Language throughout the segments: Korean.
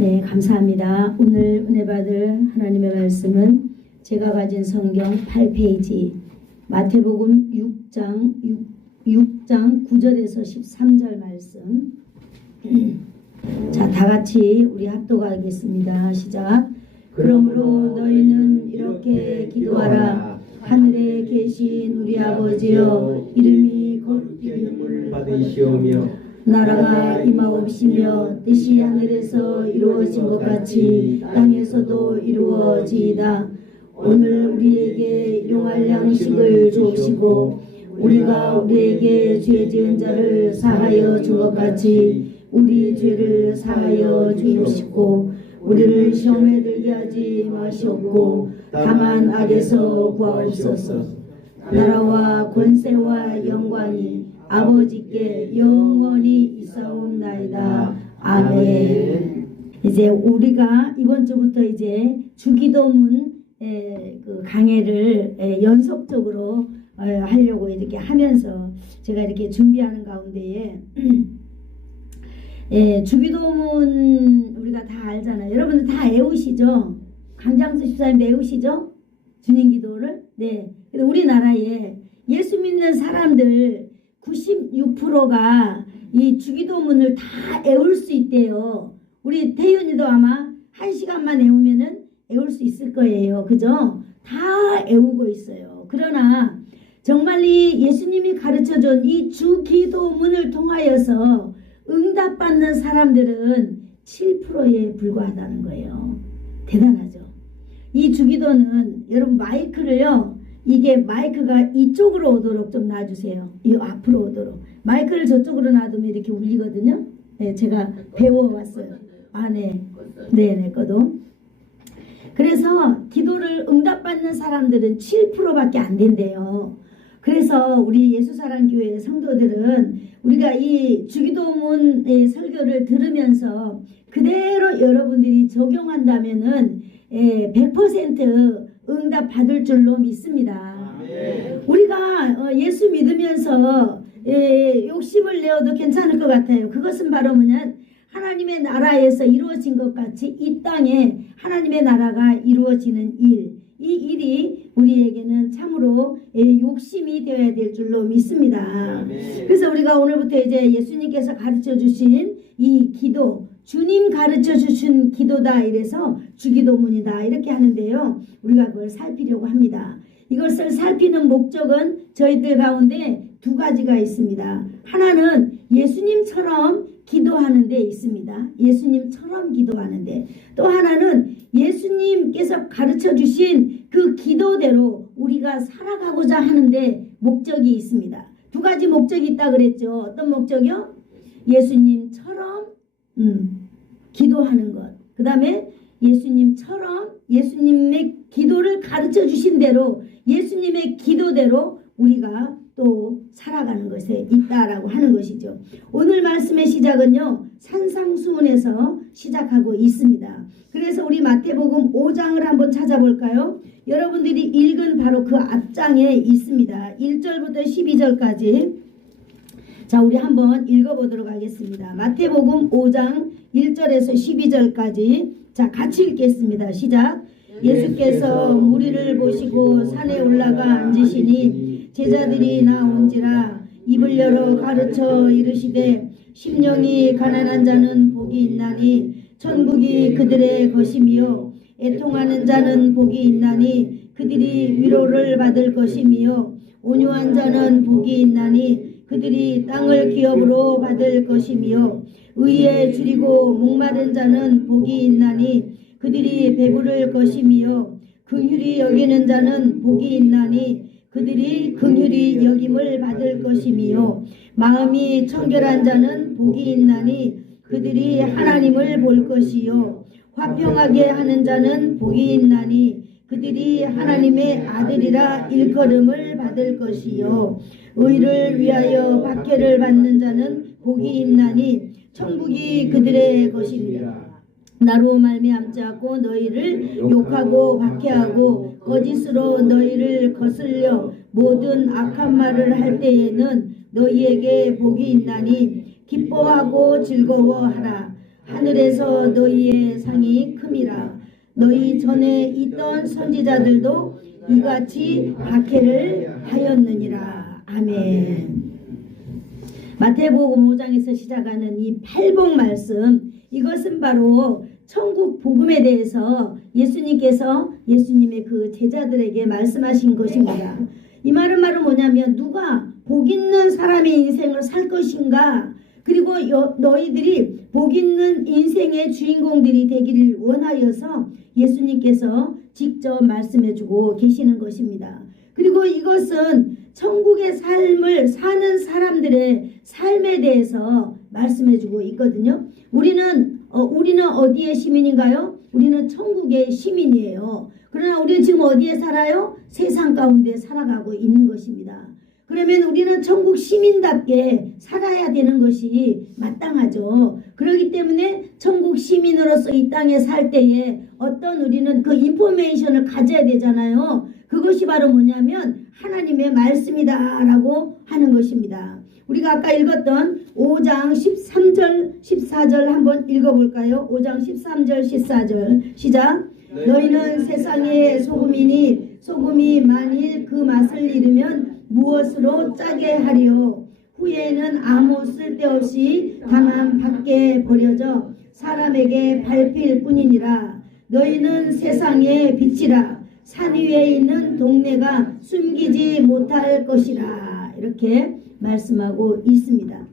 네, 감사합니다. 오늘 은혜 받을 하나님의 말씀은 제가 가진 성경 8페이지 마태복음 6장 9절에서 13절 말씀. 자, 다 같이 우리 합독하겠습니다. 시작. 그러므로 너희는 이렇게 기도하라. 하늘에 계신 우리 아버지여, 이름이 거룩히 여김을 받으시오며 나라가 임하옵시며 뜻이 하늘에서 이루어진 것 같이 땅에서도 이루어지이다. 오늘 우리에게 일용할 양식을 주옵시고 우리가 우리에게 죄 지은 자를 사하여 준 것 같이 우리 죄를 사하여 주옵시고 우리를 시험에 들게 하지 마시옵고 다만 악에서 구하옵소서. 나라와 권세와 영광이 아버지께 영원히 있사옵나이다. 아멘. 이제 우리가 이번 주부터 이제 주기도문 그 강해를 연속적으로 하려고 이렇게 하면서 제가 이렇게 준비하는 가운데에 주기도문 우리가 다 알잖아요. 여러분들 다 외우시죠? 강장수 집사님 외우시죠? 주님 기도를. 네. 근데 우리나라에 예수 믿는 사람들 96%가 이 주기도문을 다 외울 수 있대요. 우리 태윤이도 아마 1시간만 외우면은 외울 수 있을 거예요. 그죠? 다 외우고 있어요. 그러나 정말 이 예수님이 가르쳐준 이 주기도문을 통하여서 응답받는 사람들은 7%에 불과하다는 거예요. 대단하죠? 이 주기도는 여러분 마이크를요, 이게 마이크가 이쪽으로 오도록 좀 놔주세요. 이 앞으로 오도록. 마이크를 저쪽으로 놔두면 이렇게 울리거든요. 네, 제가 배워왔어요. 아, 네. 네, 거도. 그래서 기도를 응답받는 사람들은 7%밖에 안 된대요. 그래서 우리 예수사랑교회 성도들은 우리가 이 주기도문의 설교를 들으면서 그대로 여러분들이 적용한다면은 100% 응답 받을 줄로 믿습니다. 우리가 예수 믿으면서 욕심을 내어도 괜찮을 것 같아요. 그것은 바로 뭐냐, 하나님의 나라에서 이루어진 것 같이 이 땅에 하나님의 나라가 이루어지는 일, 이 일이 우리에게는 참으로 욕심이 되어야 될 줄로 믿습니다. 그래서 우리가 오늘부터 이제 예수님께서 가르쳐 주신 이 기도, 주님 가르쳐 주신 기도다 이래서 주기도문이다 이렇게 하는데요. 우리가 그걸 살피려고 합니다. 이것을 살피는 목적은 저희들 가운데 두 가지가 있습니다. 하나는 예수님처럼 기도하는 데 있습니다. 예수님처럼 기도하는데, 또 하나는 예수님께서 가르쳐 주신 그 기도대로 우리가 살아가고자 하는데 목적이 있습니다. 두 가지 목적이 있다 그랬죠. 어떤 목적이요? 예수님처럼 기도하는 것. 그 다음에 예수님처럼 예수님의 기도를 가르쳐 주신 대로 예수님의 기도대로 우리가 또 살아가는 것에 있다라고 하는 것이죠. 오늘 말씀의 시작은요, 산상수훈에서 시작하고 있습니다. 그래서 우리 마태복음 5장을 한번 찾아볼까요? 여러분들이 읽은 바로 그 앞장에 있습니다. 1절부터 12절까지. 자, 우리 한번 읽어보도록 하겠습니다. 마태복음 5장 1절에서 12절까지. 자, 같이 읽겠습니다. 시작. 예수께서 무리를 보시고 산에 올라가 앉으시니 제자들이 나온지라 입을 열어 가르쳐 이르시되 심령이 가난한 자는 복이 있나니 천국이 그들의 것이며 애통하는 자는 복이 있나니 그들이 위로를 받을 것이며 온유한 자는 복이 있나니 그들이 땅을 기업으로 받을 것이며 의에 줄이고 목마른 자는 복이 있나니 그들이 배부를 것이며 긍휼히 여기는 자는 복이 있나니 그들이 긍휼히 여김을 받을 것이며 마음이 청결한 자는 복이 있나니 그들이 하나님을 볼 것이요 화평하게 하는 자는 복이 있나니 그들이 하나님의 아들이라 일컬음을 받을 것이요 의를 위하여 박해를 받는 자는 복이 있나니 천국이 그들의 것이니라. 나로 말미암지 않고 너희를 욕하고 박해하고 거짓으로 너희를 거슬려 모든 악한 말을 할 때에는 너희에게 복이 있나니 기뻐하고 즐거워하라. 하늘에서 너희의 상이 큼이라. 너희 전에 있던 선지자들도 이같이 박해를 하였느니라. 아멘. 마태복음 5장에서 시작하는 이 팔복 말씀, 이것은 바로 천국 복음에 대해서 예수님의 그 제자들에게 말씀하신 것입니다. 이 말은 뭐냐면 누가 복 있는 사람의 인생을 살 것인가, 그리고 너희들이 복 있는 인생의 주인공들이 되기를 원하여서 예수님께서 직접 말씀해주고 계시는 것입니다. 그리고 이것은 천국의 삶을 사는 사람들의 삶에 대해서 말씀해주고 있거든요. 우리는 어디의 시민인가요? 우리는 천국의 시민이에요. 그러나 우리는 지금 어디에 살아요? 세상 가운데 살아가고 있는 것입니다. 그러면 우리는 천국 시민답게 살아야 되는 것이 마땅하죠. 그렇기 때문에 천국 시민으로서 이 땅에 살 때에 우리는 그 인포메이션을 가져야 되잖아요. 그것이 바로 뭐냐면 하나님의 말씀이다라고 하는 것입니다. 우리가 아까 읽었던 5장 13절 14절 한번 읽어볼까요? 5장 13절 14절 시작. 너희는 세상의 소금이니 소금이 만일 그 맛을 잃으면 무엇으로 짜게 하리요? 후에는 아무 쓸데없이 다만 밖에 버려져 사람에게 밟힐 뿐이니라. 너희는 세상의 빛이라. 산 위에 있는 동네가 숨기지 못할 것이라. 이렇게 말씀하고 있습니다.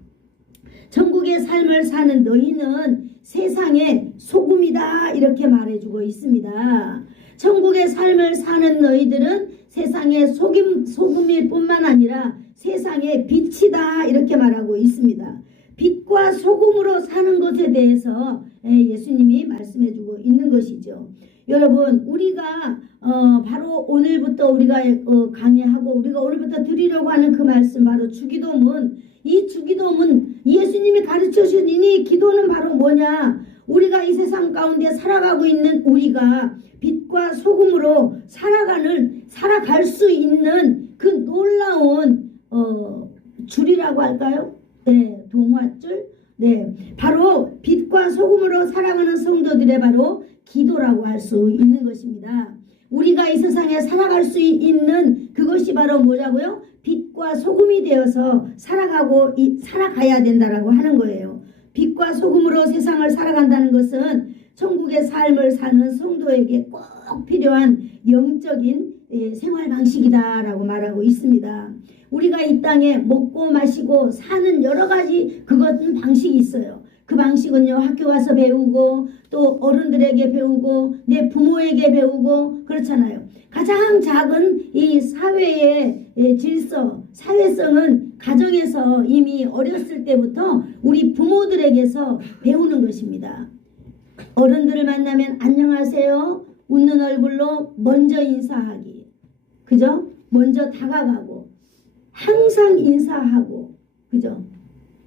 천국의 삶을 사는 너희는 세상의 소금이다, 이렇게 말해주고 있습니다. 천국의 삶을 사는 너희들은 세상의 소금일 뿐만 아니라 세상의 빛이다, 이렇게 말하고 있습니다. 빛과 소금으로 사는 것에 대해서 예수님이 말씀해주고 있는 것이죠. 여러분, 우리가 바로 오늘부터 우리가 강의하고 우리가 오늘부터 드리려고 하는 그 말씀, 바로 주기도문. 이 주기도문, 예수님이 가르쳐 주신 이 기도는 바로 뭐냐? 우리가 이 세상 가운데 살아가고 있는 우리가 빛과 소금으로 살아갈 수 있는 그 놀라운 줄이라고 할까요? 네, 동화줄. 네, 바로 빛과 소금으로 살아가는 성도들의 바로 기도라고 할 수 있는 것입니다. 우리가 이 세상에 살아갈 수 있는 그것이 바로 뭐라고요? 빛과 소금이 되어서 살아가야 된다라고 하는 거예요. 빛과 소금으로 세상을 살아간다는 것은 천국의 삶을 사는 성도에게 꼭 필요한 영적인 생활 방식이다라고 말하고 있습니다. 우리가 이 땅에 먹고 마시고 사는 여러 가지 그것은 방식이 있어요. 그 방식은요, 학교 가서 배우고 또 어른들에게 배우고 내 부모에게 배우고 그렇잖아요. 가장 작은 이 사회의 질서, 사회성은 가정에서 이미 어렸을 때부터 우리 부모들에게서 배우는 것입니다. 어른들을 만나면 안녕하세요, 웃는 얼굴로 먼저 인사하기, 그죠? 먼저 다가가고 항상 인사하고, 그죠?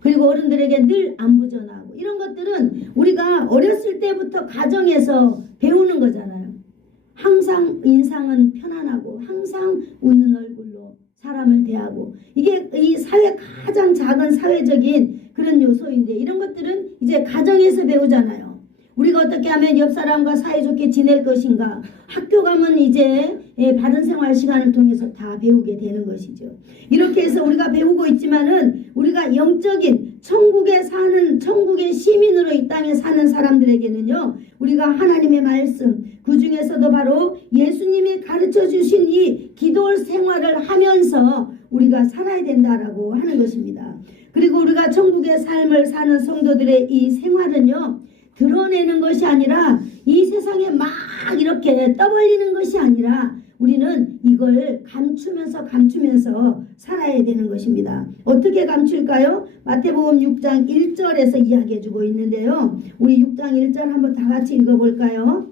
그리고 어른들에게 늘 안부 전하고, 이런 것들은 우리가 어렸을 때부터 가정에서 배우는 거잖아요. 항상 인상은 편안하고 항상 웃는 얼굴로 사람을 대하고, 이게 이 사회 가장 작은 사회적인 그런 요소인데, 이런 것들은 이제 가정에서 배우잖아요. 우리가 어떻게 하면 옆 사람과 사이좋게 지낼 것인가, 학교 가면 이제 바른 생활 시간을 통해서 다 배우게 되는 것이죠. 이렇게 해서 우리가 배우고 있지만은 우리가 영적인 천국의 시민으로 이 땅에 사는 사람들에게는요, 우리가 하나님의 말씀, 그 중에서도 바로 예수님이 가르쳐 주신 이 기도 생활을 하면서 우리가 살아야 된다라고 하는 것입니다. 그리고 우리가 천국의 삶을 사는 성도들의 이 생활은요, 드러내는 것이 아니라 이 세상에 막 이렇게 떠벌리는 것이 아니라 우리는 이걸 감추면서 살아야 되는 것입니다. 어떻게 감출까요? 마태복음 6장 1절에서 이야기해주고 있는데요. 우리 6장 1절 한번 다 같이 읽어볼까요?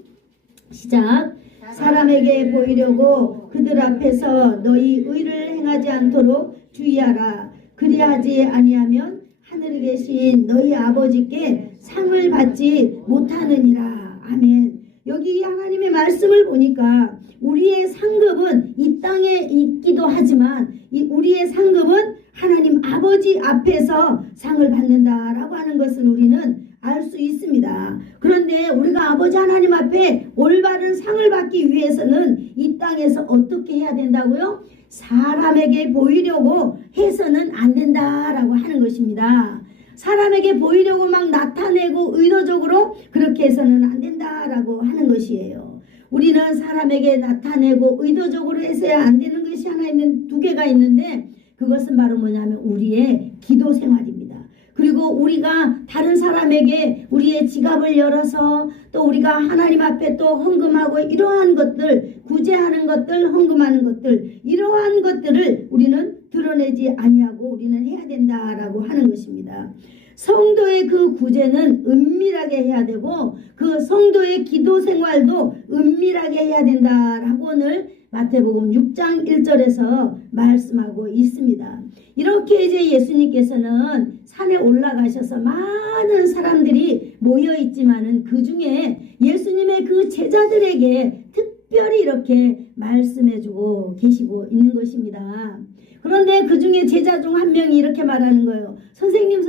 시작. 사람에게 보이려고 그들 앞에서 너희 의를 행하지 않도록 주의하라. 그리하지 아니하면 하늘에 계신 너희 아버지께 상을 받지 못하느니라. 아멘. 여기 하나님의 말씀을 보니까 우리의 상급은 이 땅에 있기도 하지만 우리의 상급은 하나님 아버지 앞에서 상을 받는다라고 하는 것을 우리는 알 수 있습니다. 그런데 우리가 아버지 하나님 앞에 올바른 상을 받기 위해서는 이 땅에서 어떻게 해야 된다고요? 사람에게 보이려고 해서는 안 된다라고 하는 것입니다. 사람에게 보이려고 막 나타내고 의도적으로 그렇게 해서는 안 된다라고 하는 것이에요. 우리는 사람에게 나타내고 의도적으로 해서야 안 되는 것이 하나 있는 두 개가 있는데 그것은 바로 뭐냐면 우리의 기도 생활입니다. 그리고 우리가 다른 사람에게 우리의 지갑을 열어서 또 우리가 하나님 앞에 또 헌금하고 이러한 것들, 구제하는 것들, 헌금하는 것들, 이러한 것들을 우리는 드러내지 아니하고 우리는 해야 된다라고 하는 것입니다. 성도의 그 구제는 은밀하게 해야 되고 그 성도의 기도 생활도 은밀하게 해야 된다라고 오늘 마태복음 6장 1절에서 말씀하고 있습니다. 이렇게 이제 예수님께서는 산에 올라가셔서 많은 사람들이 모여 있지만은 그 중에 예수님의 그 제자들에게 특별히 이렇게 말씀해주고 계시고 있는 것입니다. 그런데 그 중에 제자 중 한 명이 이렇게 말하는 거예요. 선생님,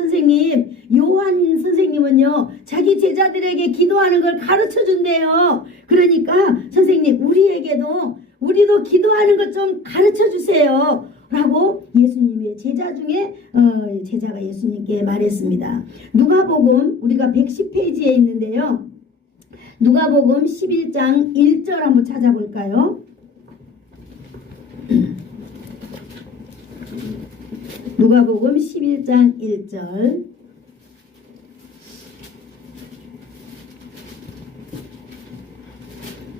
요한 선생님은요, 자기 제자들에게 기도하는 걸 가르쳐 준대요. 그러니까 선생님, 우리도 기도하는 것 좀 가르쳐 주세요. 라고 예수님의 제자 중에 제자가 예수님께 말했습니다. 누가복음 우리가 110페이지에 있는데요. 누가복음 11장 1절 한번 찾아볼까요? 누가복음 11장 1절.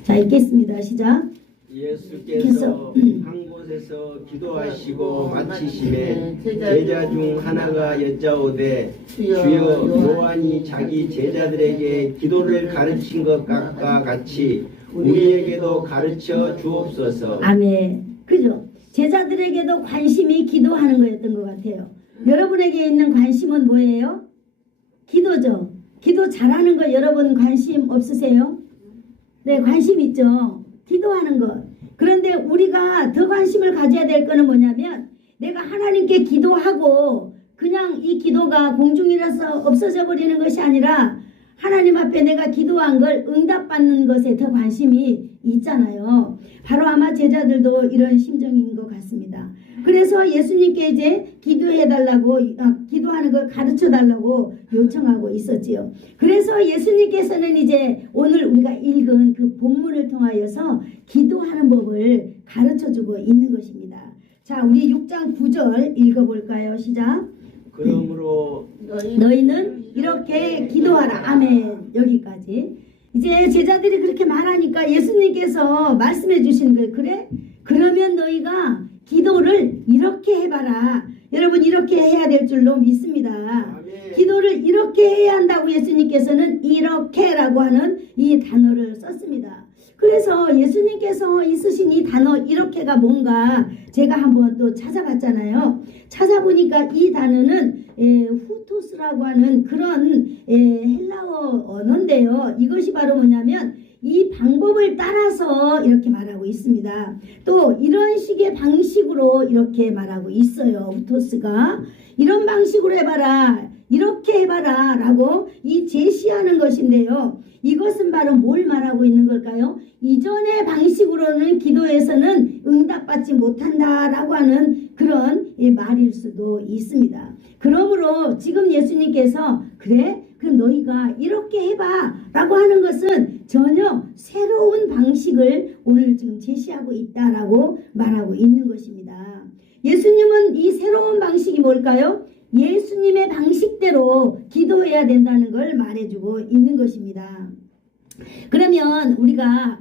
자, 읽겠습니다. 시작. 예수께서 한 곳에서 기도하시고 마치심에 제자 중 하나가 여짜오되 주여 요한이 자기 제자들에게 기도를 가르친 것과 같이 우리에게도 가르쳐 주옵소서. 아멘. 그죠? 제자들에게도 관심이 기도하는 거였던 것 같아요. 여러분에게 있는 관심은 뭐예요? 기도죠. 기도 잘하는 거 여러분 관심 없으세요? 네, 관심 있죠. 기도하는 것. 그런데 우리가 더 관심을 가져야 될 거는 뭐냐면 내가 하나님께 기도하고 그냥 이 기도가 공중이라서 없어져 버리는 것이 아니라 하나님 앞에 내가 기도한 걸 응답받는 것에 더 관심이 있잖아요. 바로 아마 제자들도 이런 심정인 것 같습니다. 그래서 예수님께 이제 기도하는 걸 가르쳐 달라고 요청하고 있었지요. 그래서 예수님께서는 이제 오늘 우리가 읽은 그 본문을 통하여서 기도하는 법을 가르쳐 주고 있는 것입니다. 자, 우리 6장 9절 읽어볼까요? 시작. 그러므로 너희는 이렇게 기도하라. 아멘. 여기까지. 이제 제자들이 그렇게 말하니까 예수님께서 말씀해 주시는 거예요. 그래? 그러면 너희가 기도를 이렇게 해봐라. 여러분 이렇게 해야 될 줄로 믿습니다. 아멘. 기도를 이렇게 해야 한다고 예수님께서는 이렇게라고 하는 이 단어를 썼습니다. 그래서 예수님께서 쓰신 이 단어 이렇게가 뭔가 제가 한번 또 찾아봤잖아요. 찾아보니까 이 단어는 후토스라고 하는 그런 헬라어 언어인데요. 이것이 바로 뭐냐면 이 방법을 따라서 이렇게 말하고 있습니다. 또 이런 식의 방식으로 이렇게 말하고 있어요. 후토스가 이런 방식으로 해봐라. 이렇게 해봐라 라고 이 제시하는 것인데요. 이것은 바로 뭘 말하고 있는 걸까요? 이전의 방식으로는 기도에서는 응답받지 못한다라고 하는 그런 말일 수도 있습니다. 그러므로 지금 예수님께서 그래? 그럼 너희가 이렇게 해봐 라고 하는 것은 전혀 새로운 방식을 오늘 지금 제시하고 있다라고 말하고 있는 것입니다. 예수님은 이 새로운 방식이 뭘까요? 예수님의 방식대로 기도해야 된다는 걸 말해주고 있는 것입니다. 그러면 우리가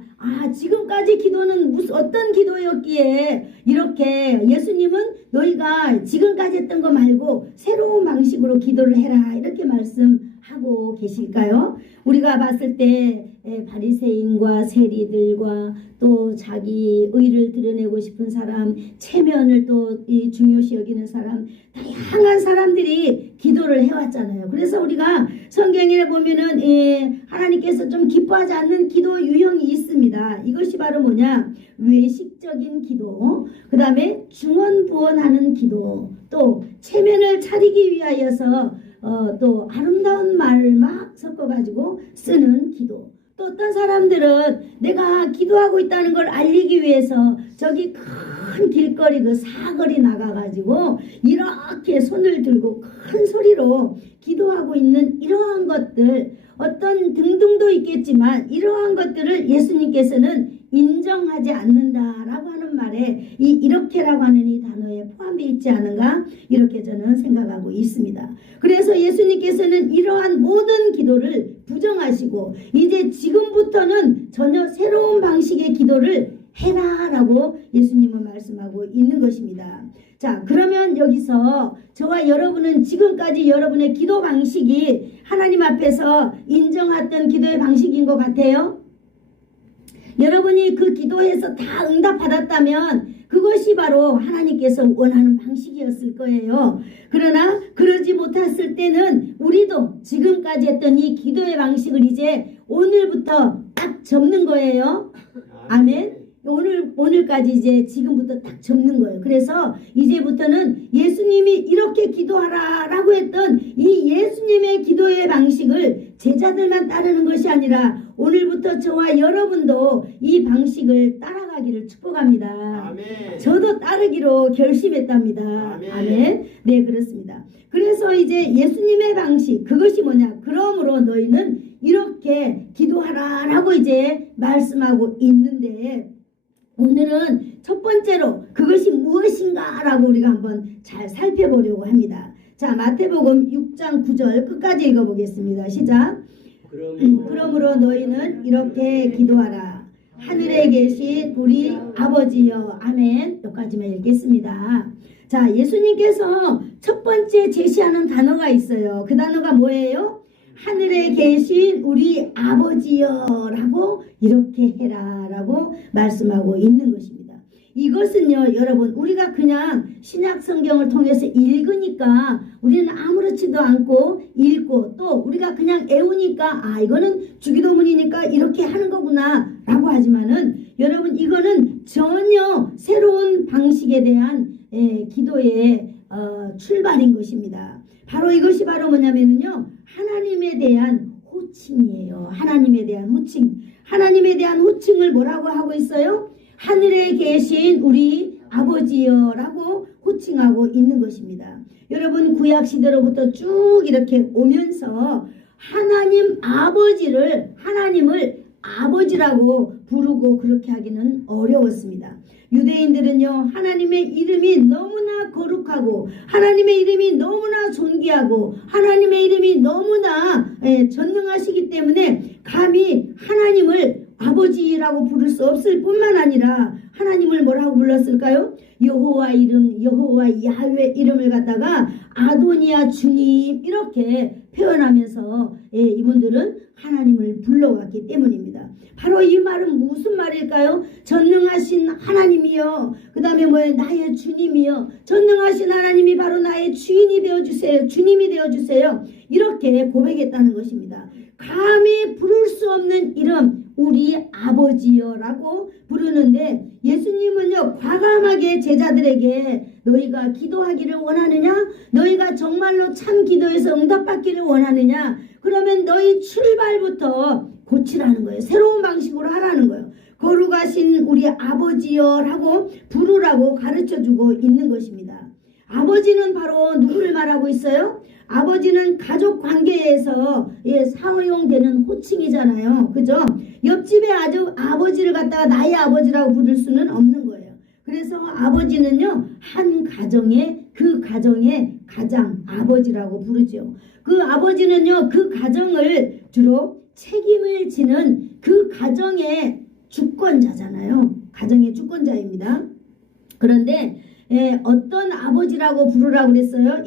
지금까지 기도는 어떤 기도였기에 이렇게 예수님은 너희가 지금까지 했던 거 말고 새로운 방식으로 기도를 해라 이렇게 말씀하고 계실까요? 우리가 봤을 때 바리새인과 세리들과 또 자기 의를 드러내고 싶은 사람, 체면을 또 중요시 여기는 사람, 다양한 사람들이 기도를 해왔잖아요. 그래서 우리가 성경에 보면은 하나님께서 좀 기뻐하지 않는 기도 유형이 있습니다. 이것이 바로 뭐냐? 외식적인 기도, 그 다음에 중언부언하는 기도, 또 체면을 차리기 위하여서 또 아름다운 말을 막 섞어가지고 쓰는 기도. 또 어떤 사람들은 내가 기도하고 있다는 걸 알리기 위해서 저기 큰 길거리 그 사거리 나가가지고 이렇게 손을 들고 큰 소리로 기도하고 있는 이러한 것들, 어떤 등등도 있겠지만 이러한 것들을 예수님께서는 인정하지 않는다라고 하는 말에 이 이렇게라고 하는 이 단어에 포함되어 있지 않은가, 이렇게 저는 생각하고 있습니다. 그래서 예수님께서는 이러한 모든 기도를 부정하시고 이제 지금부터는 전혀 새로운 방식의 기도를 해라라고 예수님은 말씀하고 있는 것입니다. 자, 그러면 여기서 저와 여러분은 지금까지 여러분의 기도 방식이 하나님 앞에서 인정했던 기도의 방식인 것 같아요? 여러분이 그 기도해서 다 응답받았다면 그것이 바로 하나님께서 원하는 방식이었을 거예요. 그러나 그러지 못했을 때는 우리도 지금까지 했던 이 기도의 방식을 이제 오늘부터 딱 접는 거예요. 아멘. 오늘까지 이제 지금부터 딱 접는 거예요. 그래서 이제부터는 예수님이 이렇게 기도하라 라고 했던 이 예수님의 기도의 방식을 제자들만 따르는 것이 아니라 오늘부터 저와 여러분도 이 방식을 따라가기를 축복합니다. 아멘. 저도 따르기로 결심했답니다. 아멘. 아멘. 네, 그렇습니다. 그래서 이제 예수님의 방식, 그것이 뭐냐? 그러므로 너희는 이렇게 기도하라 라고 이제 말씀하고 있는데, 오늘은 첫 번째로 그것이 무엇인가 라고 우리가 한번 잘 살펴보려고 합니다. 자, 마태복음 6장 9절 끝까지 읽어보겠습니다. 시작. 그러므로 너희는 이렇게 기도하라. 하늘에 계신 우리 아버지여. 아멘. 여기까지만 읽겠습니다. 자, 예수님께서 첫 번째 제시하는 단어가 있어요. 그 단어가 뭐예요? 하늘에 계신 우리 아버지여 라고 이렇게 해라 라고 말씀하고 있는 것입니다. 이것은요, 여러분, 우리가 그냥 신약 성경을 통해서 읽으니까 우리는 아무렇지도 않고 읽고 또 우리가 그냥 애우니까 아, 이거는 주기도문이니까 이렇게 하는 거구나 라고 하지만은 여러분, 이거는 전혀 새로운 방식에 대한 기도의 출발인 것입니다. 바로 이것이 바로 뭐냐면요, 하나님에 대한 호칭이에요. 하나님에 대한 호칭. 하나님에 대한 호칭을 뭐라고 하고 있어요? 하늘에 계신 우리 아버지여 라고 호칭하고 있는 것입니다. 여러분, 구약시대로부터 쭉 이렇게 오면서 하나님을 아버지라고 부르고 그렇게 하기는 어려웠습니다. 유대인들은요, 하나님의 이름이 너무나 거룩하고 하나님의 이름이 너무나 존귀하고 하나님의 이름이 너무나 전능하시기 때문에 감히 하나님을 아버지라고 부를 수 없을 뿐만 아니라 하나님을 뭐라고 불렀을까요? 여호와 이름, 여호와 야훼 이름을 갖다가 아도니아 주님 이렇게 표현하면서 이분들은 하나님을 불러왔기 때문입니다. 바로 이 말은 무슨 말일까요? 전능하신 하나님이요, 그 다음에 나의 주님이요, 전능하신 하나님이 바로 나의 주인이 되어주세요, 주님이 되어주세요, 이렇게 고백했다는 것입니다. 감히 부를 수 없는 이름, 우리 아버지여 라고 부르는데, 예수님은요, 과감하게 제자들에게 너희가 기도하기를 원하느냐? 너희가 정말로 참 기도해서 응답받기를 원하느냐? 그러면 너희 출발부터 고치라는 거예요. 새로운 방식으로 하라는 거예요. 거룩하신 우리 아버지여 라고 부르라고 가르쳐주고 있는 것입니다. 아버지는 바로 누구를 말하고 있어요? 아버지는 가족 관계에서 사용되는 호칭이잖아요. 그죠? 옆집에 아버지를 갖다가 나의 아버지라고 부를 수는 없는 거예요. 그래서 아버지는요, 한 가정의 그 가정의 가장 아버지라고 부르죠. 그 아버지는요, 그 가정을 주로 책임을 지는 그 가정의 주권자잖아요. 가정의 주권자입니다. 그런데 어떤 아버지라고 부르라고 그랬어요?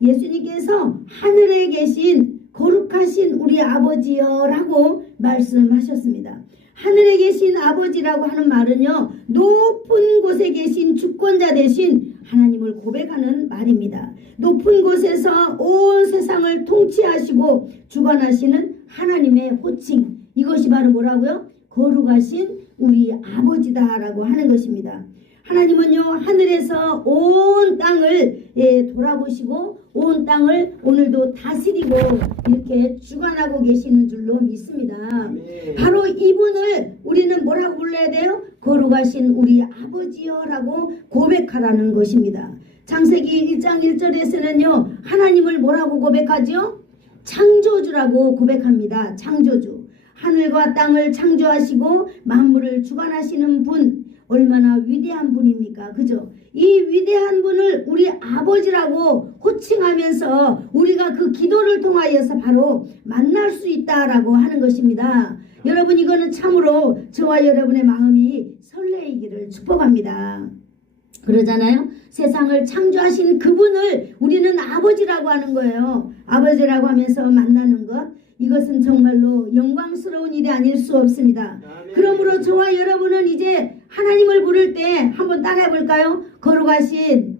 예수님께서 하늘에 계신 거룩하신 우리 아버지여 라고 말씀하셨습니다. 하늘에 계신 아버지라고 하는 말은요, 높은 곳에 계신 주권자 되신 하나님을 고백하는 말입니다. 높은 곳에서 온 세상을 통치하시고 주관하시는 하나님의 호칭, 이것이 바로 뭐라고요? 거룩하신 우리 아버지다라고 하는 것입니다. 하나님은요 하늘에서 온 땅을 돌아보시고 온 땅을 오늘도 다스리고 이렇게 주관하고 계시는 줄로 믿습니다. 아멘. 바로 이분을 우리는 뭐라고 불러야 돼요? 거룩하신 우리 아버지여라고 고백하라는 것입니다. 창세기 1장 1절에서는요 하나님을 뭐라고 고백하죠? 창조주라고 고백합니다. 창조주. 하늘과 땅을 창조하시고 만물을 주관하시는 분, 얼마나 위대한 분입니까? 그죠? 이 위대한 분을 우리 아버지라고 호칭하면서 우리가 그 기도를 통하여서 바로 만날 수 있다라고 하는 것입니다. 여러분, 이거는 참으로 저와 여러분의 마음이 설레이기를 축복합니다. 그러잖아요. 세상을 창조하신 그분을 우리는 아버지라고 하는 거예요. 아버지라고 하면서 만나는 것, 이것은 정말로 영광스러운 일이 아닐 수 없습니다. 아멘. 그러므로 저와 여러분은 이제 하나님을 부를 때 한번 따라해 볼까요? 거룩하신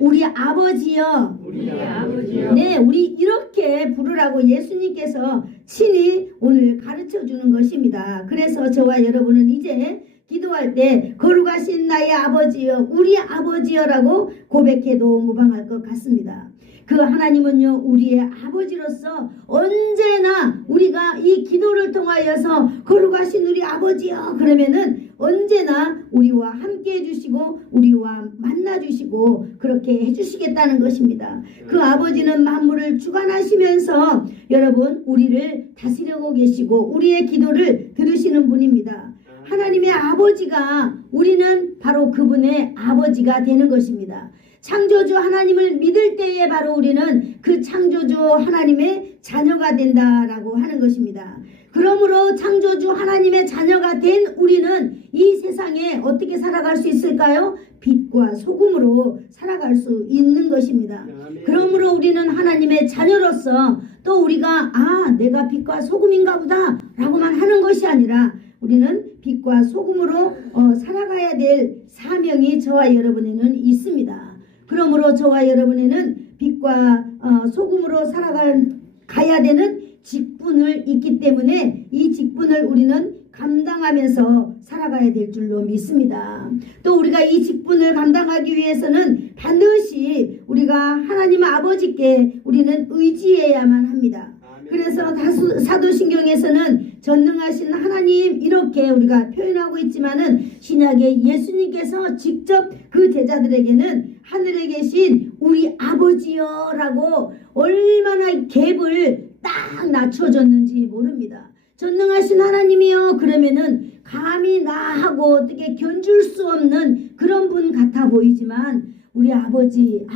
우리 아버지여. 우리 아버지여. 네, 우리 이렇게 부르라고 예수님께서 친히 오늘 가르쳐 주는 것입니다. 그래서 저와 여러분은 이제 기도할 때 거룩하신 나의 아버지여, 우리 아버지여라고 고백해도 무방할 것 같습니다. 그 하나님은요 우리의 아버지로서 언제나 우리가 이 기도를 통하여서 거룩하신 우리 아버지여 그러면은 언제나 우리와 함께 해주시고 우리와 만나주시고 그렇게 해주시겠다는 것입니다. 그 아버지는 만물을 주관하시면서 여러분 우리를 다스리고 계시고 우리의 기도를 들으시는 분입니다. 하나님의 아버지가 우리는 바로 그분의 아버지가 되는 것입니다. 창조주 하나님을 믿을 때에 바로 우리는 그 창조주 하나님의 자녀가 된다라고 하는 것입니다. 그러므로 창조주 하나님의 자녀가 된 우리는 이 세상에 어떻게 살아갈 수 있을까요? 빛과 소금으로 살아갈 수 있는 것입니다. 그러므로 우리는 하나님의 자녀로서 또 우리가 내가 빛과 소금인가 보다 라고만 하는 것이 아니라 우리는 빛과 소금으로 살아가야 될 사명이 저와 여러분에는 있습니다. 그러므로 저와 여러분에는 빛과 소금으로 살아가야 되는 직분을 있기 때문에 이 직분을 우리는 감당하면서 살아가야 될 줄로 믿습니다. 또 우리가 이 직분을 감당하기 위해서는 반드시 우리가 하나님 아버지께 우리는 의지해야만 합니다. 그래서 사도신경에서는 전능하신 하나님 이렇게 우리가 표현하고 있지만은 신약의 예수님께서 직접 그 제자들에게는 하늘에 계신 우리 아버지여라고 얼마나 갭을 딱 낮춰줬는지 모릅니다. 전능하신 하나님이여 그러면은 감히 나하고 어떻게 견줄 수 없는 그런 분 같아 보이지만 우리 아버지,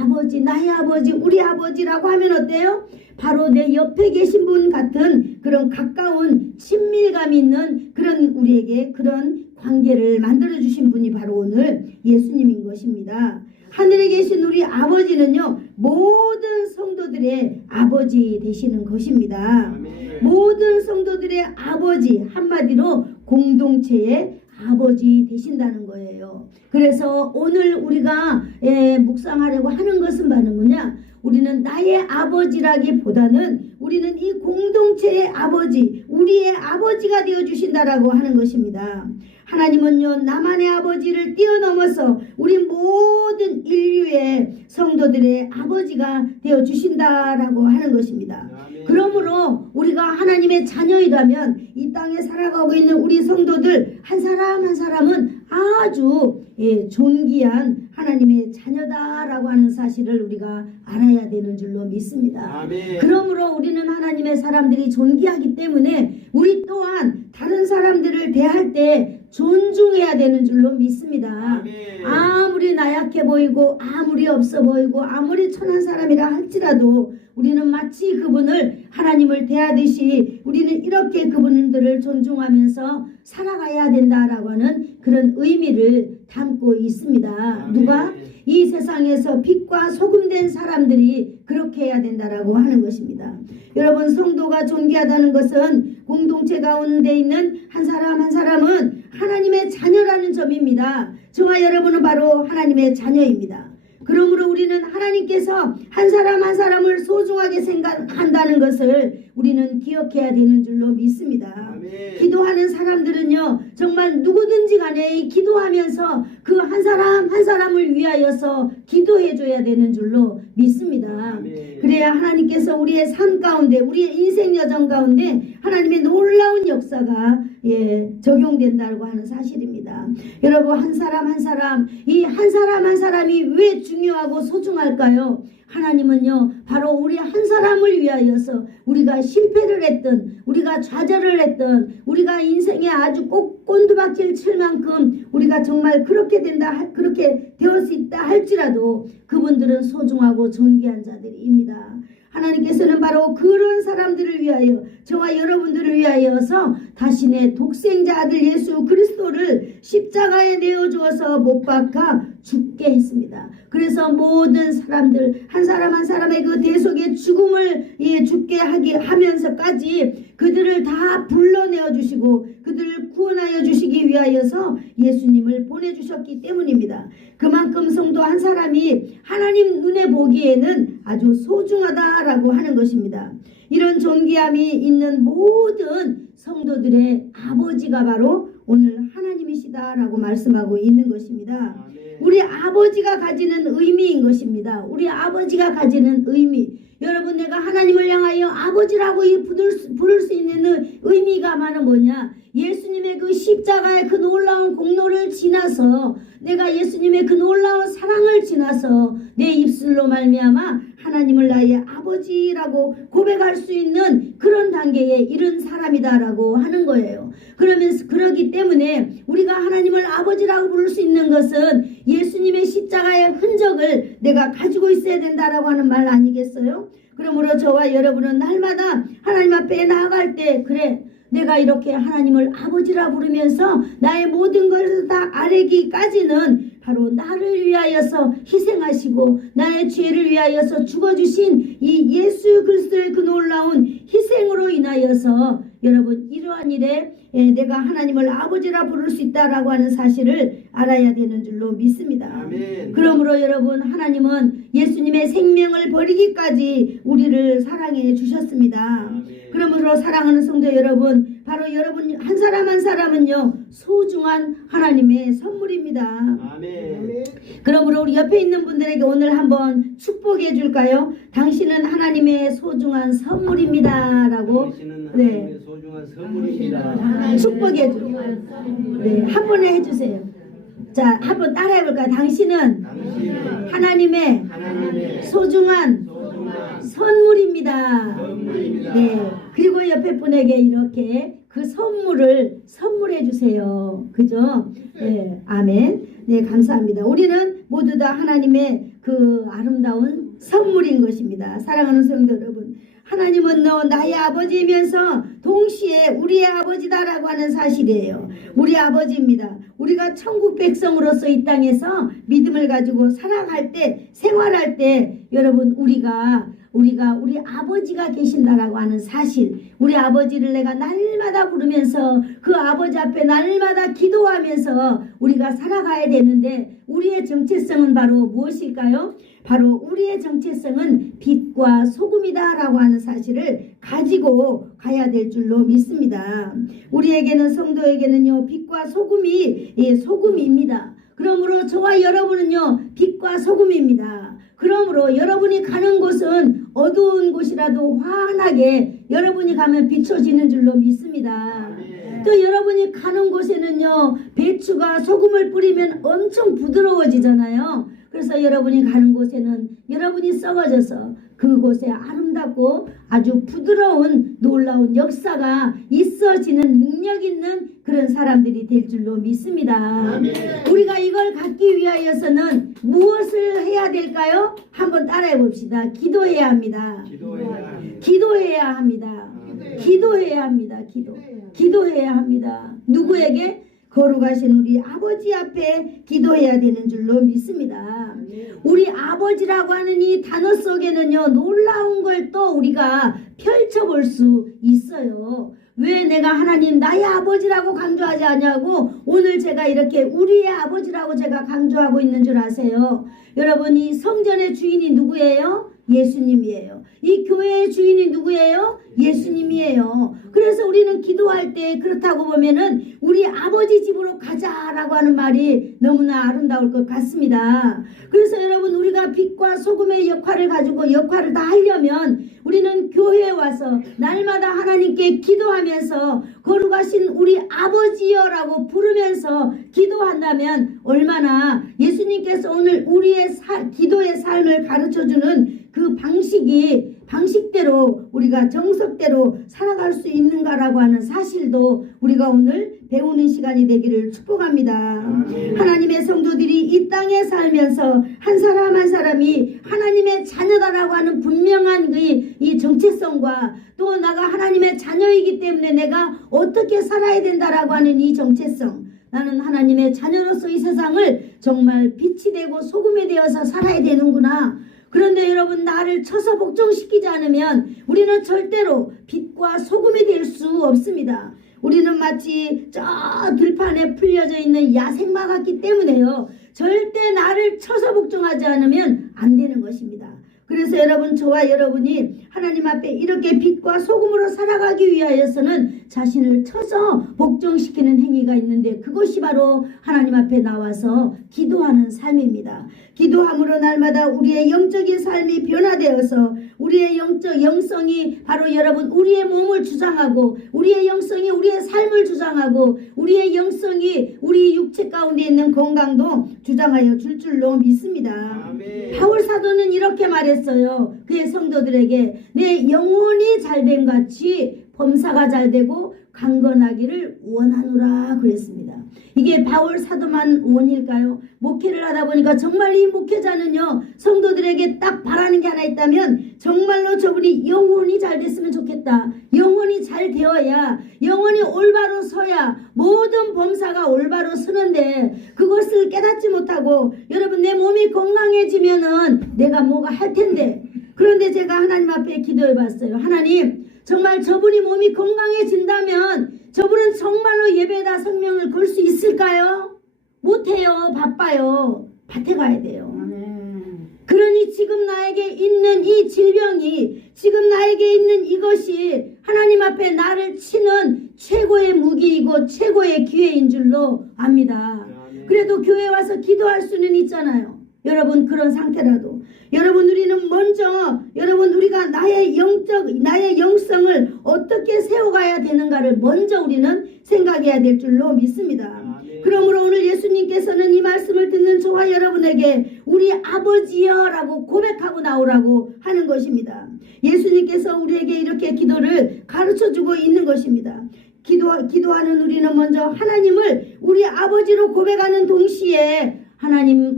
나의 아버지, 우리 아버지라고 하면 어때요? 바로 내 옆에 계신 분 같은 그런 가까운 친밀감이 있는 그런 우리에게 그런 관계를 만들어주신 분이 바로 오늘 예수님인 것입니다. 하늘에 계신 우리 아버지는요 모든 성도들의 아버지 되시는 것입니다. 모든 성도들의 아버지, 한마디로 공동체의 아버지 되신다는 거예요. 그래서 오늘 우리가 묵상하려고 하는 것은 바로 뭐냐? 우리는 나의 아버지라기보다는 우리는 이 공동체의 아버지, 우리의 아버지가 되어주신다라고 하는 것입니다. 하나님은요 나만의 아버지를 뛰어넘어서 우리 모든 인류의 성도들의 아버지가 되어주신다라고 하는 것입니다. 그러므로 우리가 하나님의 자녀이라면 이 땅에 살아가고 있는 우리 성도들 한 사람 한 사람은 아주 존귀한 하나님의 자녀다라고 하는 사실을 우리가 알아야 되는 줄로 믿습니다. 아멘. 그러므로 우리는 하나님의 사람들이 존귀하기 때문에 우리 또한 다른 사람들을 대할 때 존중해야 되는 줄로 믿습니다. 아멘. 아무리 나약해 보이고 아무리 없어 보이고 아무리 천한 사람이라 할지라도 우리는 마치 그분을 하나님을 대하듯이 우리는 이렇게 그분들을 존중하면서 살아가야 된다라고 하는 그런 의미를 담고 있습니다. 아멘. 누가? 이 세상에서 빛과 소금된 사람들이 그렇게 해야 된다라고 하는 것입니다. 여러분, 성도가 존귀하다는 것은 공동체 가운데 있는 한 사람 한 사람은 하나님의 자녀라는 점입니다. 저와 여러분은 바로 하나님의 자녀입니다. 그러므로 우리는 하나님께서 한 사람 한 사람을 소중하게 생각한다는 것을 우리는 기억해야 되는 줄로 믿습니다. 아멘. 기도하는 사람들은요, 정말 누구든지 간에 기도하면서 그 한 사람 한 사람을 위하여서 기도해줘야 되는 줄로 믿습니다. 아멘. 그래야 하나님께서 우리의 삶 가운데, 우리의 인생 여정 가운데 하나님의 놀라운 역사가 적용된다고 하는 사실입니다. 여러분, 한 사람 한 사람, 이 한 사람 한 사람이 왜 중요하고 소중할까요? 하나님은요, 바로 우리 한 사람을 위하여서 우리가 실패를 했던, 우리가 좌절을 했던, 우리가 인생에 아주 꼭 꼰두박질 칠 만큼 우리가 정말 그렇게 된다, 그렇게 되을 수 있다 할지라도 그분들은 소중하고 존귀한 자들입니다. 하나님께서는 바로 그런 사람들을 위하여, 저와 여러분들을 위하여서 자신의 독생자 아들 예수 그리스도를 십자가에 내어주어서 못 박아 죽게 했습니다. 그래서 모든 사람들 한 사람 한 사람의 그 대속의 죽음을 죽게 하면서까지 그들을 다 불러내어 주시고 그들을 구원하여 주시기 위하여서 예수님을 보내주셨기 때문입니다. 그만큼 성도 한 사람이 하나님 눈에 보기에는 아주 소중하다라고 하는 것입니다. 이런 존귀함이 있는 모든 성도들의 아버지가 바로 오늘 하나님이시다라고 말씀하고 있는 것입니다. 우리 아버지가 가지는 의미인 것입니다. 우리 아버지가 가지는 의미. 여러분, 내가 하나님을 향하여 아버지라고 부를 수 있는 의미가 바로 뭐냐? 예수님의 그 십자가의 그 놀라운 공로를 지나서, 내가 예수님의 그 놀라운 사랑을 지나서 내 입술로 말미암아 하나님을 나의 아버지라고 고백할 수 있는 그런 단계에 이른 사람이다라고 하는 거예요. 그러기 때문에 우리가 하나님을 아버지라고 부를 수 있는 것은 예수님의 십자가의 흔적을 내가 가지고 있어야 된다라고 하는 말 아니겠어요? 그러므로 저와 여러분은 날마다 하나님 앞에 나아갈 때, 그래, 내가 이렇게 하나님을 아버지라 부르면서 나의 모든 것을 다 아뢰기까지는 바로 나를 위하여서 희생하시고 나의 죄를 위하여서 죽어주신 이 예수 그리스도의 그 놀라운 희생으로 인하여서 여러분, 이러한 일에 내가 하나님을 아버지라 부를 수 있다라고 하는 사실을 알아야 되는 줄로 믿습니다. 아멘. 그러므로 여러분, 하나님은 예수님의 생명을 버리기까지 우리를 사랑해 주셨습니다. 아멘. 그러므로 사랑하는 성도 여러분, 바로 여러분 한 사람 한 사람은요, 소중한 하나님의 선물입니다. 아멘. 그러므로 우리 옆에 있는 분들에게 오늘 한번 축복해 줄까요? 당신은 하나님의 소중한 선물입니다 라고. 당신은 네, 하나님의 소중한 선물입니다. 축복해 주. 네, 한 번에 해주세요. 자, 한번 따라해 볼까요? 당신은 당신은 하나님의 소중한 선물입니다. 선물입니다. 네, 그리고 옆에 분에게 이렇게 그 선물을 선물해 주세요. 그죠? 네, 아멘. 네, 감사합니다. 우리는 모두 다 하나님의 그 아름다운 선물인 것입니다. 사랑하는 성도 여러분, 하나님은 나의 아버지이면서 동시에 우리의 아버지다라고 하는 사실이에요. 우리 아버지입니다. 우리가 천국 백성으로서 이 땅에서 믿음을 가지고 살아갈 때, 생활할 때, 여러분, 우리가 우리 아버지가 계신다라고 하는 사실, 우리 아버지를 내가 날마다 부르면서 그 아버지 앞에 날마다 기도하면서 우리가 살아가야 되는데, 우리의 정체성은 바로 무엇일까요? 바로 우리의 정체성은 빛과 소금이다라고 하는 사실을 가지고 가야 될 줄로 믿습니다. 우리에게는, 성도에게는요, 빛과 소금이 소금입니다. 그러므로 저와 여러분은요, 빛과 소금입니다. 그러므로 여러분이 가는 곳은 어두운 곳이라도 환하게 여러분이 가면 비춰지는 줄로 믿습니다. 또 여러분이 가는 곳에는요, 배추가 소금을 뿌리면 엄청 부드러워지잖아요. 그래서 여러분이 가는 곳에는 여러분이 썩어져서 그곳에 아름답고 아주 부드러운 놀라운 역사가 있어지는 능력 있는 그런 사람들이 될 줄로 믿습니다. 아멘. 우리가 이걸 갖기 위하여서는 무엇을 해야 될까요? 한번 따라해 봅시다. 기도해야 합니다. 기도해야 합니다. 기도해야 합니다. 기도해야 합니다. 누구에게? 거룩하신 우리 아버지 앞에 기도해야 되는 줄로 믿습니다. 우리 아버지라고 하는 이 단어 속에는요, 놀라운 걸 또 우리가 펼쳐볼 수 있어요. 왜 내가 하나님 나의 아버지라고 강조하지 않냐고 오늘 제가 이렇게 우리의 아버지라고 제가 강조하고 있는 줄 아세요? 여러분, 이 성전의 주인이 누구예요? 예수님이에요. 이 교회의 주인이 누구예요? 예수님이에요. 그래서 우리는 기도할 때 그렇다고 보면은 우리 아버지 집으로 가자라고 하는 말이 너무나 아름다울 것 같습니다. 그래서 여러분, 우리가 빛과 소금의 역할을 가지고 역할을 다 하려면 우리는 교회에 와서 날마다 하나님께 기도하면서 거룩하신 우리 아버지여라고 부르면서 기도한다면 얼마나 예수님께서 오늘 우리의 기도의 삶을 가르쳐주는 그 방식대로 우리가 정석대로 살아갈 수 있는가라고 하는 사실도 우리가 오늘 배우는 시간이 되기를 축복합니다. 하나님의 성도들이 이 땅에 살면서 한 사람 한 사람이 하나님의 자녀다라고 하는 분명한 이 정체성과 또 나가 하나님의 자녀이기 때문에 내가 어떻게 살아야 된다라고 하는 이 정체성, 나는 하나님의 자녀로서 이 세상을 정말 빛이 되고 소금이 되어서 살아야 되는구나. 그런데 여러분, 나를 쳐서 복종시키지 않으면 우리는 절대로 빛과 소금이 될 수 없습니다. 우리는 마치 저 들판에 풀려져 있는 야생마 같기 때문에요. 절대 나를 쳐서 복종하지 않으면 안 되는 것입니다. 그래서 여러분, 저와 여러분이 하나님 앞에 이렇게 빛과 소금으로 살아가기 위하여서는 자신을 쳐서 복종시키는 행위가 있는데, 그것이 바로 하나님 앞에 나와서 기도하는 삶입니다. 기도함으로 날마다 우리의 영적인 삶이 변화되어서 우리의 영성이 바로 여러분, 우리의 몸을 주장하고 우리의 영성이 우리의 삶을 주장하고 우리의 영성이 우리 육체 가운데 있는 건강도 주장하여 줄 줄로 믿습니다. 아멘. 바울 사도는 이렇게 말했어요. 그의 성도들에게 내 영혼이 잘됨 같이 범사가 잘되고 강건하기를 원하노라 그랬습니다. 이게 바울 사도만 원일까요? 목회를 하다 보니까 정말 이 목회자는요, 성도들에게 딱 바라는 게 하나 있다면 정말로 저분이 영혼이 잘 됐으면 좋겠다. 영혼이 잘 되어야, 영혼이 올바로 서야 모든 범사가 올바로 서는데, 그것을 깨닫지 못하고 여러분, 내 몸이 건강해지면은 내가 뭐가 할 텐데, 그런데 제가 하나님 앞에 기도해 봤어요. 하나님, 정말 저분이 몸이 건강해진다면 저분은 정말로 예배에다 생명을 걸 수 있을까요? 못해요. 바빠요. 밭에 가야 돼요. 그러니 지금 나에게 있는 이 질병이, 지금 나에게 있는 이것이 하나님 앞에 나를 치는 최고의 무기이고 최고의 기회인 줄로 압니다. 그래도 교회 와서 기도할 수는 있잖아요. 여러분, 그런 상태라도 여러분, 우리는 먼저 여러분, 우리가 나의 영성을 어떻게 세워가야 되는가를 먼저 우리는 생각해야 될 줄로 믿습니다. 그러므로 오늘 예수님께서는 이 말씀을 듣는 저와 여러분에게 우리 아버지여라고 고백하고 나오라고 하는 것입니다. 예수님께서 우리에게 이렇게 기도를 가르쳐주고 있는 것입니다. 기도하는 우리는 먼저 하나님을 우리 아버지로 고백하는 동시에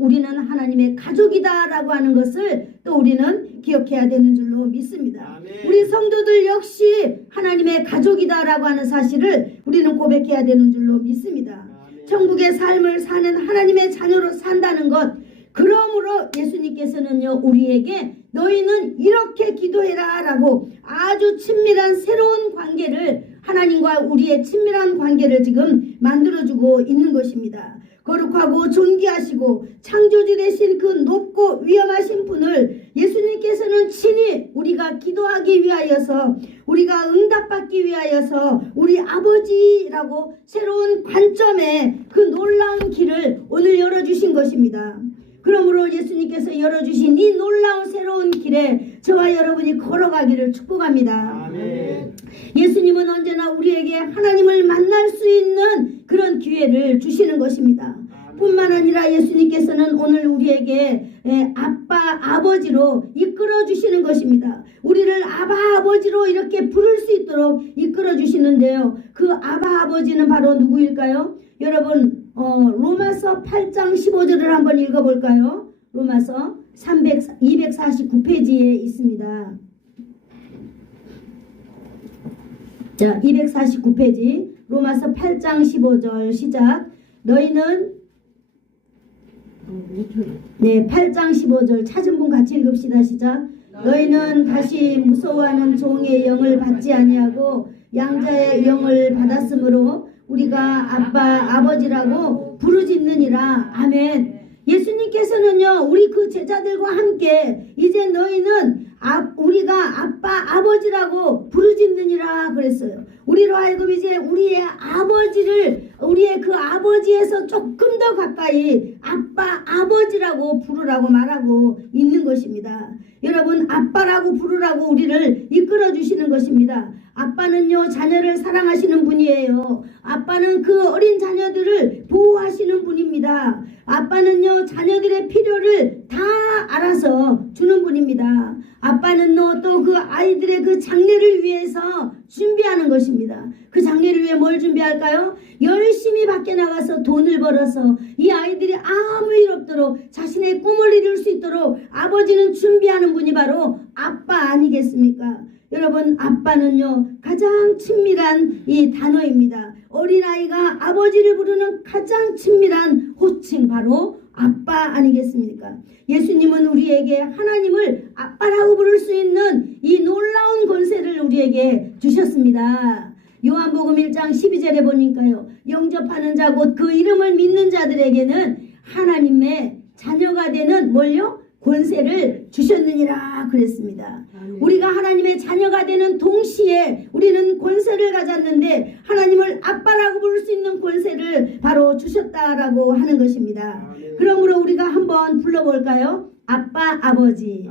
우리는 하나님의 가족이다라고 하는 것을 또 우리는 기억해야 되는 줄로 믿습니다. 아멘. 우리 성도들 역시 하나님의 가족이다라고 하는 사실을 우리는 고백해야 되는 줄로 믿습니다. 아멘. 천국의 삶을 사는 하나님의 자녀로 산다는 것, 그러므로 예수님께서는요, 우리에게 너희는 이렇게 기도해라 라고 아주 친밀한 새로운 관계를, 하나님과 우리의 친밀한 관계를 지금 만들어주고 있는 것입니다. 거룩하고 존귀하시고 창조주 되신 그 높고 위엄하신 분을 예수님께서는 친히 우리가 기도하기 위하여서, 우리가 응답받기 위하여서 우리 아버지라고 새로운 관점의 그 놀라운 길을 오늘 열어주신 것입니다. 그러므로 예수님께서 열어주신 이 놀라운 새로운 길에 저와 여러분이 걸어가기를 축복합니다. 아멘. 예수님은 언제나 우리에게 하나님을 만날 수 있는 그런 기회를 주시는 것입니다. 뿐만 아니라 예수님께서는 오늘 우리에게 아버지로 이끌어 주시는 것입니다. 우리를 아버지로 이렇게 부를 수 있도록 이끌어 주시는데요. 그 아버지는 바로 누구일까요? 여러분, 로마서 8장 15절을 한번 읽어볼까요? 로마서 249페이지에 있습니다. 자, 249페이지 로마서 8장 15절 시작. 너희는 8장 15절 찾은 분 같이 읽읍시다. 시작. 너희는 다시 무서워하는 종의 영을 받지 아니하고 양자의 영을 받았으므로 우리가 아버지라고 부르짖느니라. 아멘. 예수님께서는요, 우리 그 제자들과 함께 이제 너희는 우리가 아빠 아버지라고 부르짖느니라 그랬어요. 우리로 하여금 이제 우리의 아버지를, 우리의 그 아버지에서 조금 더 가까이 아빠 아버지라고 부르라고 말하고 있는 것입니다. 여러분, 아빠라고 부르라고 우리를 이끌어 주시는 것입니다. 아빠는요, 자녀를 사랑하시는 분이에요. 아빠는 그 어린 자녀들을 보호하시는 분입니다. 아빠는요, 자녀들의 필요를 다 알아서 주는 분입니다. 아빠는 또 그 아이들의 그 장래를 위해서 준비하는 것입니다. 그 장래를 위해 뭘 준비할까요? 열심히 밖에 나가서 돈을 벌어서 이 아이들이 아무 일 없도록 자신의 꿈을 이룰 수 있도록 아버지는 준비하는 분이 바로 아빠 아니겠습니까? 여러분, 아빠는요, 가장 친밀한 이 단어입니다. 어린아이가 아버지를 부르는 가장 친밀한 호칭, 바로 아빠 아니겠습니까? 예수님은 우리에게 하나님을 아빠라고 부를 수 있는 이 놀라운 권세를 우리에게 주셨습니다. 요한복음 1장 12절에 보니까요, 영접하는 자 곧 그 이름을 믿는 자들에게는 하나님의 자녀가 되는 뭘요? 권세를 주셨느니라 그랬습니다. 우리가 하나님의 자녀가 되는 동시에 우리는 권세를 가졌는데 하나님을 아빠라고 부를 수 있는 권세를 바로 주셨다라고 하는 것입니다. 그러므로 우리가 한번 불러볼까요? 아빠, 아버지.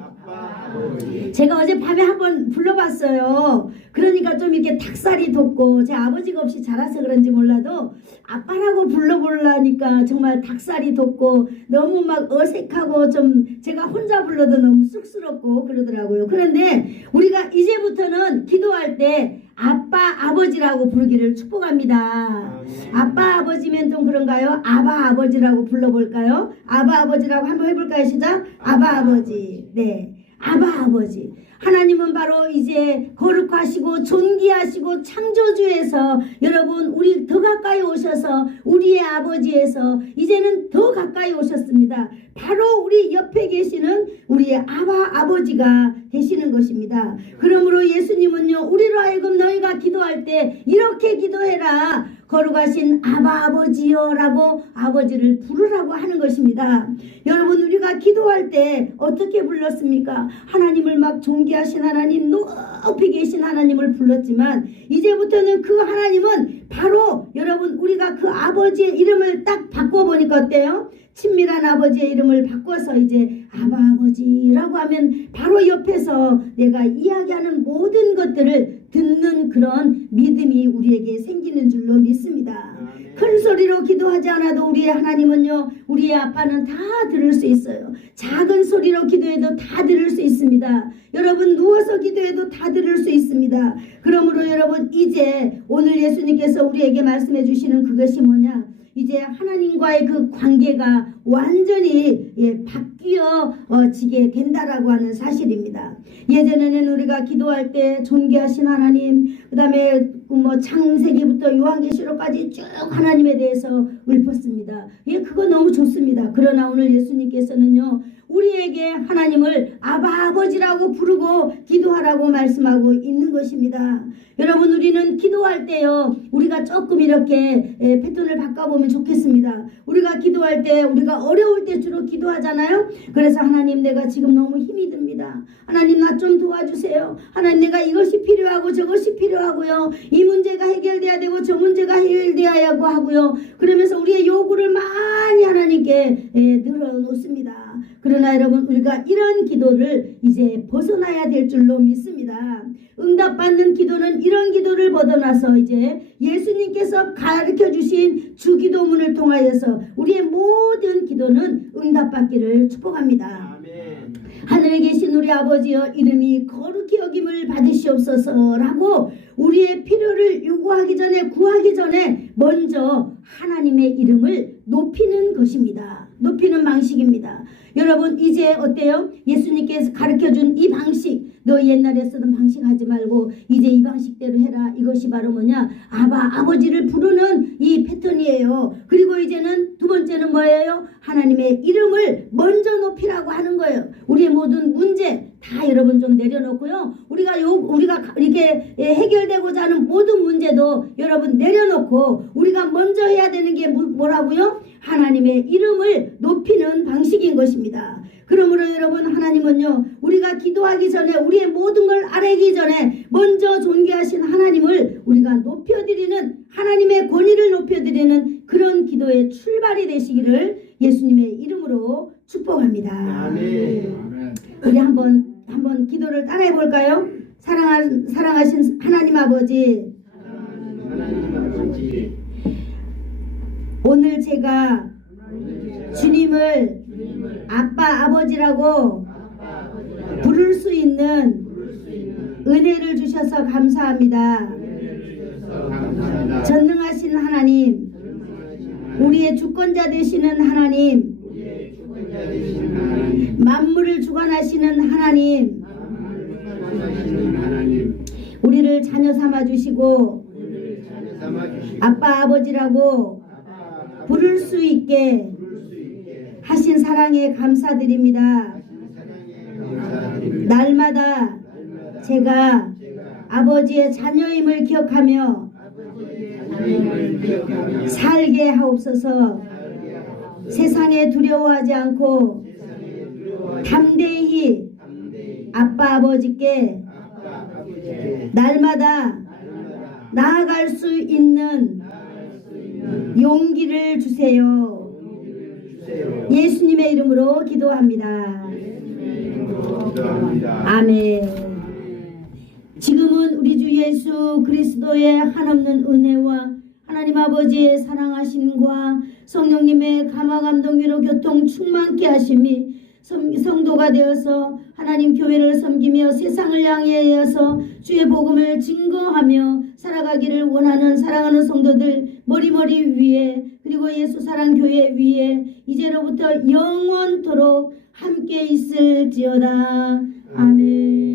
제가 어젯밤에 한번 불러봤어요. 그러니까 좀 이렇게 닭살이 돋고, 제 아버지가 없이 자라서 그런지 몰라도 아빠라고 불러보려니까 정말 닭살이 돋고 너무 막 어색하고 좀 제가 혼자 불러도 너무 쑥스럽고 그러더라고요. 그런데 우리가 이제부터는 기도할 때 아빠, 아버지라고 부르기를 축복합니다. 아빠, 아버지면 좀 그런가요? 아바, 아버지라고 불러볼까요? 아바, 아버지라고 한번 해볼까요? 시작. 아바, 아버지. 네. 아바, 아버지. 하나님은 바로 이제 거룩하시고 존귀하시고 창조주에서 여러분 우리 더 가까이 오셔서 우리의 아버지에서 이제는 더 가까이 오셨습니다. 바로 우리 옆에 계시는 우리의 아바 아버지가 되시는 것입니다. 그러므로 예수님은요, 우리로 하여금 너희가 기도할 때 이렇게 기도해라. 거룩하신 아바 아버지여 라고 아버지를 부르라고 하는 것입니다. 여러분, 우리가 기도할 때 어떻게 불렀습니까? 하나님을 막 존귀하신 하나님, 높이 계신 하나님을 불렀지만 이제부터는 그 하나님은 바로 여러분 우리가 그 아버지의 이름을 딱 바꿔보니까 어때요? 친밀한 아버지의 이름을 바꿔서 이제 아바 아버지라고 하면 바로 옆에서 내가 이야기하는 모든 것들을 듣는 그런 믿음이 우리에게 생기는 줄로 믿습니다. 큰 소리로 기도하지 않아도 우리의 하나님은요, 우리의 아빠는 다 들을 수 있어요. 작은 소리로 기도해도 다 들을 수 있습니다. 여러분, 누워서 기도해도 다 들을 수 있습니다. 그러므로 여러분, 이제 오늘 예수님께서 우리에게 말씀해 주시는 그것이 뭐냐? 이제 하나님과의 그 관계가 완전히 바뀌어지게 된다라고 하는 사실입니다. 예전에는 우리가 기도할 때 존귀하신 하나님, 그 다음에 뭐 창세기부터 요한계시록까지 쭉 하나님에 대해서 읊었습니다. 그거 너무 좋습니다. 그러나 오늘 예수님께서는요, 우리에게 하나님을 아바 아버지라고 부르고 기도하라고 말씀하고 있는 것입니다. 여러분, 우리는 기도할 때요, 우리가 조금 이렇게 패턴을 바꿔보면 좋겠습니다. 우리가 기도할 때 우리가 어려울 때 주로 기도하잖아요. 그래서 하나님, 내가 지금 너무 힘이 듭니다. 하나님, 나 좀 도와주세요. 하나님, 내가 이것이 필요하고 저것이 필요하고요, 이 문제가 해결돼야 되고 저 문제가 해결돼야 하고요. 그러면서 우리의 요구를 많이 하나님께 늘어놓습니다. 그러나 여러분, 우리가 이런 기도를 이제 벗어나야 될 줄로 믿습니다. 응답받는 기도는 이런 기도를 벗어나서 이제 예수님께서 가르쳐 주신 주기도문을 통하여서 우리의 모든 기도는 응답받기를 축복합니다. 하늘에 계신 우리 아버지여, 이름이 거룩히 여김을 받으시옵소서라고 우리의 필요를 요구하기 전에, 구하기 전에 먼저 하나님의 이름을 높이는 것입니다. 높이는 방식입니다. 여러분, 이제 어때요? 예수님께서 가르쳐준 이 방식, 너 옛날에 쓰던 방식 하지 말고 이제 이 방식대로 해라. 이것이 바로 뭐냐? 아바 아버지를 부르는 이 패턴이에요. 그리고 이제는 두 번째는 뭐예요? 하나님의 이름을 먼저 높이라고 하는 거예요. 우리의 모든 문제, 다 여러분 좀 내려놓고요. 우리가 이렇게 해결되고자 하는 모든 문제도 여러분 내려놓고 우리가 먼저 해야 되는 게 뭐라고요? 하나님의 이름을 높이는 방식인 것입니다. 그러므로 여러분, 하나님은요, 우리가 기도하기 전에, 우리의 모든 걸 아뢰기 전에 먼저 존귀하신 하나님을 우리가 높여드리는, 하나님의 권위를 높여드리는 그런 기도의 출발이 되시기를 예수님의 이름으로 축복합니다. 아멘. 우리 한번 기도를 따라해 볼까요? 사랑하신 하나님 아버지, 오늘 제가 주님을 아빠 아버지라고 부를 수 있는 은혜를 주셔서 감사합니다. 전능하신 하나님, 우리의 주권자 되시는 하나님, 만물을 주관하시는 하나님, 우리를 자녀 삼아 주시고 아빠 아버지라고 부를 수 있게 하신 사랑에 감사드립니다. 날마다 제가 아버지의 자녀임을 기억하며 살게 하옵소서. 세상에 두려워하지 않고 담대히 아빠 아버지께 날마다 나아갈 수 있는 용기를 주세요. 예수님의 이름으로 기도합니다. 아멘. 지금은 우리 주 예수 그리스도의 한없는 은혜와 하나님 아버지의 사랑하심과 성령님의 감화 감동 위로 교통 충만케 하심이 성도가 되어서 하나님 교회를 섬기며 세상을 향하여서 주의 복음을 증거하며 살아가기를 원하는 사랑하는 성도들 머리머리 위에, 그리고 예수 사랑 교회 위에 이제로부터 영원토록 함께 있을지어다. 아멘.